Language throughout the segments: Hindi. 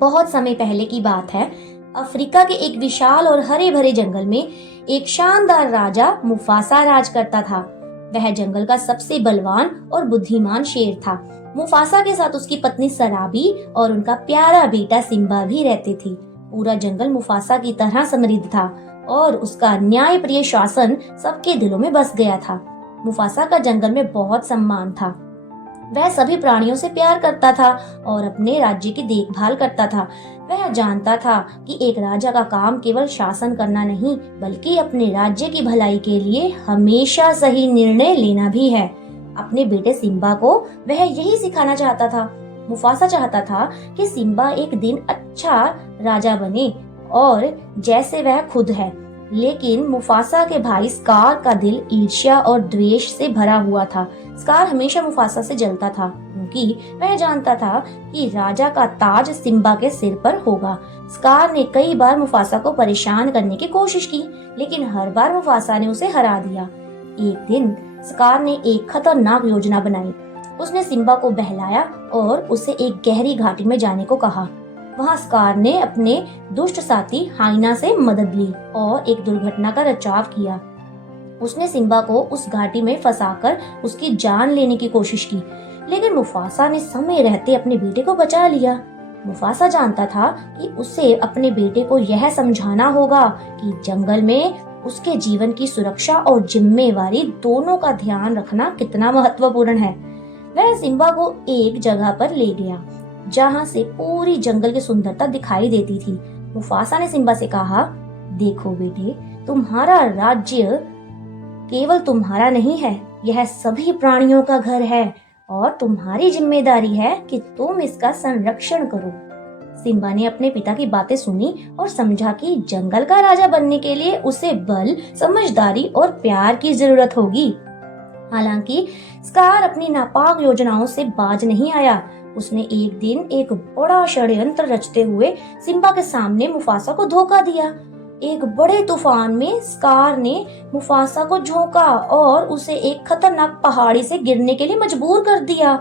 बहुत समय पहले की बात है। अफ्रीका के एक विशाल और हरे भरे जंगल में एक शानदार राजा मुफासा राज करता था। वह जंगल का सबसे बलवान और बुद्धिमान शेर था। मुफासा के साथ उसकी पत्नी सराबी और उनका प्यारा बेटा सिम्बा भी रहते थे। पूरा जंगल मुफासा की तरह समृद्ध था और उसका न्यायप्रिय शासन सबके दिलों में बस गया था। मुफासा का जंगल में बहुत सम्मान था। वह सभी प्राणियों से प्यार करता था और अपने राज्य की देखभाल करता था। वह जानता था कि एक राजा का काम केवल शासन करना नहीं, बल्कि अपने राज्य की भलाई के लिए हमेशा सही निर्णय लेना भी है। अपने बेटे सिम्बा को वह यही सिखाना चाहता था। मुफासा चाहता था कि सिम्बा एक दिन अच्छा राजा बने और जैसे वह खुद है। लेकिन मुफासा के भाई स्कार का दिल ईर्ष्या और द्वेष से भरा हुआ था। स्कार हमेशा मुफासा से जलता था क्योंकि वह जानता था कि राजा का ताज सिम्बा के सिर पर होगा। स्कार ने कई बार मुफासा को परेशान करने की कोशिश की, लेकिन हर बार मुफासा ने उसे हरा दिया। एक दिन स्कार ने एक खतरनाक योजना बनाई। उसने सिम्बा को बहलाया और उसे एक गहरी घाटी में जाने को कहा। वहाँ स्कार ने अपने दुष्ट साथी हाइना से मदद ली और एक दुर्घटना का बचाव किया। उसने सिम्बा को उस घाटी में फंसाकर उसकी जान लेने की कोशिश की, लेकिन मुफासा ने समय रहते अपने बेटे को बचा लिया। मुफासा जानता था कि उसे अपने बेटे को यह समझाना होगा कि जंगल में उसके जीवन की सुरक्षा और जिम्मेवारी दोनों का ध्यान रखना कितना महत्वपूर्ण है। वह सिम्बा को एक जगह पर ले गया जहाँ से पूरी जंगल की सुंदरता दिखाई देती थी। मुफासा ने सिम्बा से कहा, देखो बेटे, तुम्हारा राज्य केवल तुम्हारा नहीं है, यह सभी प्राणियों का घर है और तुम्हारी जिम्मेदारी है कि तुम इसका संरक्षण करो। सिम्बा ने अपने पिता की बातें सुनी और समझा कि जंगल का राजा बनने के लिए उसे बल, समझदारी और प्यार की जरूरत होगी। हालांकि स्कार अपनी नापाक योजनाओं से बाज नहीं आया। उसने एक दिन एक बड़ा षड्यंत्र रचते हुए सिम्बा के सामने मुफासा को धोखा दिया। एक बड़े तूफान में स्कार ने मुफासा को झोंका और उसे एक खतरनाक पहाड़ी से गिरने के लिए मजबूर कर दिया।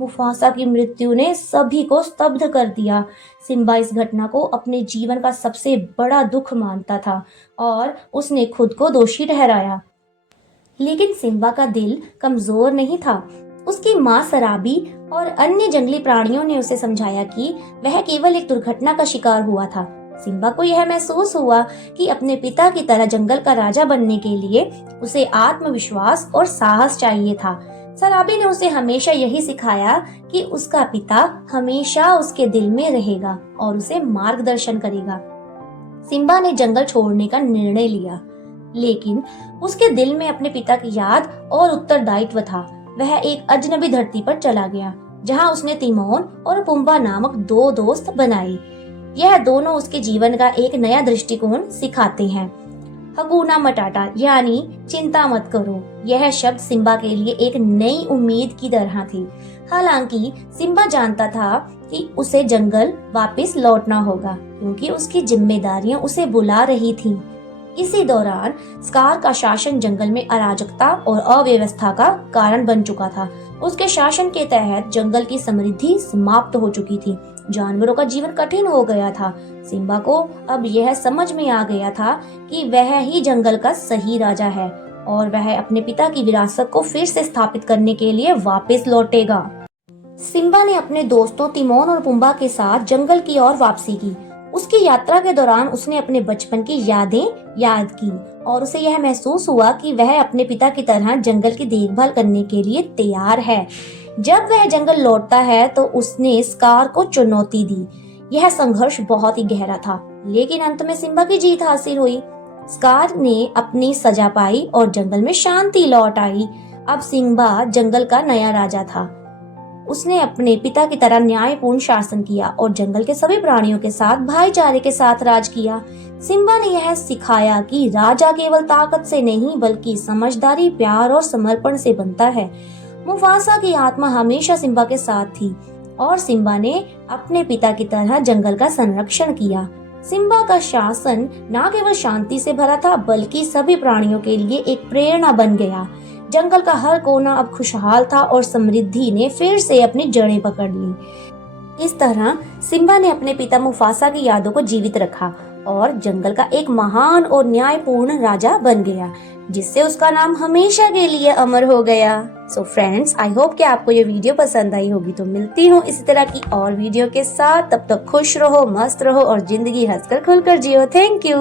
मुफासा की मृत्यु ने सभी को स्तब्ध कर दिया। सिम्बा इस घटना को अपने जीवन का सबसे बड़ा दुख मानता था और उसने खुद को दोषी ठहराया। लेकिन सिम्बा का दिल कमजोर नहीं था। उसकी माँ सराबी और अन्य जंगली प्राणियों ने उसे समझाया कि वह केवल एक दुर्घटना का शिकार हुआ था। सिम्बा को यह महसूस हुआ कि अपने पिता की तरह जंगल का राजा बनने के लिए उसे आत्मविश्वास और साहस चाहिए था। सराबी ने उसे हमेशा यही सिखाया कि उसका पिता हमेशा उसके दिल में रहेगा और उसे मार्गदर्शन करेगा। सिम्बा ने जंगल छोड़ने का निर्णय लिया, लेकिन उसके दिल में अपने पिता की याद और उत्तरदायित्व था। वह एक अजनबी धरती पर चला गया जहां उसने तिमोन और पुम्बा नामक दो दोस्त बनाए। यह दोनों उसके जीवन का एक नया दृष्टिकोण सिखाते हैं। हगुना मटाटा यानी चिंता मत करो, यह शब्द सिम्बा के लिए एक नई उम्मीद की तरह थी। हालांकि सिम्बा जानता था कि उसे जंगल वापस लौटना होगा क्योंकि उसकी जिम्मेदारियां उसे बुला रही थीं। इसी दौरान स्कार का शासन जंगल में अराजकता और अव्यवस्था का कारण बन चुका था। उसके शासन के तहत जंगल की समृद्धि समाप्त हो चुकी थी। जानवरों का जीवन कठिन हो गया था। सिम्बा को अब यह समझ में आ गया था कि वह ही जंगल का सही राजा है और वह अपने पिता की विरासत को फिर से स्थापित करने के लिए वापस लौटेगा। सिम्बा ने अपने दोस्तों तिमोन और पुम्बा के साथ जंगल की ओर वापसी की। उसकी यात्रा के दौरान उसने अपने बचपन की यादें याद की और उसे यह महसूस हुआ कि वह अपने पिता की तरह जंगल की देखभाल करने के लिए तैयार है। जब वह जंगल लौटता है तो उसने स्कार को चुनौती दी। यह संघर्ष बहुत ही गहरा था, लेकिन अंत में सिम्बा की जीत हासिल हुई। स्कार ने अपनी सजा पाई और जंगल में शांति लौट आई। अब सिम्बा जंगल का नया राजा था। उसने अपने पिता की तरह न्यायपूर्ण शासन किया और जंगल के सभी प्राणियों के साथ भाईचारे के साथ राज किया। सिम्बा ने यह सिखाया कि राजा केवल ताकत से नहीं बल्कि समझदारी, प्यार और समर्पण से बनता है। मुफासा की आत्मा हमेशा सिम्बा के साथ थी और सिम्बा ने अपने पिता की तरह जंगल का संरक्षण किया। सिम्बा का शासन न केवल शांति से भरा था बल्कि सभी प्राणियों के लिए एक प्रेरणा बन गया। जंगल का हर कोना अब खुशहाल था और समृद्धि ने फिर से अपनी जड़ें पकड़ ली। इस तरह सिम्बा ने अपने पिता मुफासा की यादों को जीवित रखा और जंगल का एक महान और न्यायपूर्ण राजा बन गया, जिससे उसका नाम हमेशा के लिए अमर हो गया। सो फ्रेंड्स, आई होप कि आपको ये वीडियो पसंद आई होगी। तो मिलती हूँ इसी तरह की और वीडियो के साथ। तब तक खुश रहो, मस्त रहो और जिंदगी हंसकर खुलकर जियो। Thank you.